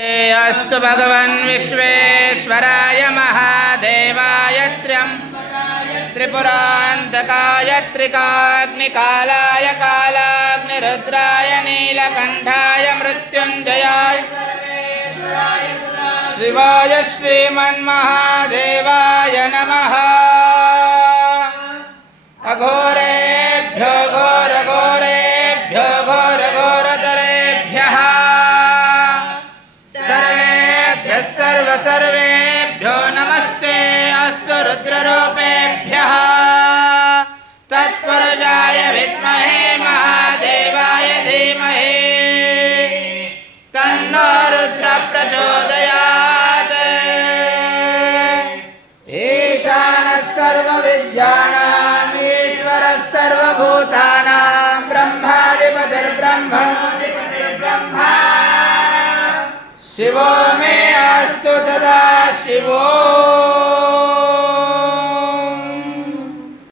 अस्तु भगवन् विश्वेश्वराय महादेवाय त्रिपुरान्तकाय त्रिकाग्निकालाय कालाग्निरुद्राय नीलकण्ठाय मृत्युञ्जयाय शिवाय श्रीमन्महादेवाय नमः। अघोरेभ्यो घोरघोरेभ्यो घोरघोरतरेभ्यः सर्वेभ्यो नमस्ते अस्तु रुद्ररूपेभ्यः। तत्पुरुषाय विद्महे महादेवाय धीमहि तन्नो रुद्रः प्रचोदयात्। ईशानः सर्वविद्यानाम् ईश्वरः सर्वभूतानां ब्रह्माधिपतिर्ब्रह्मा शिवो मे अस्तु सदा शिवो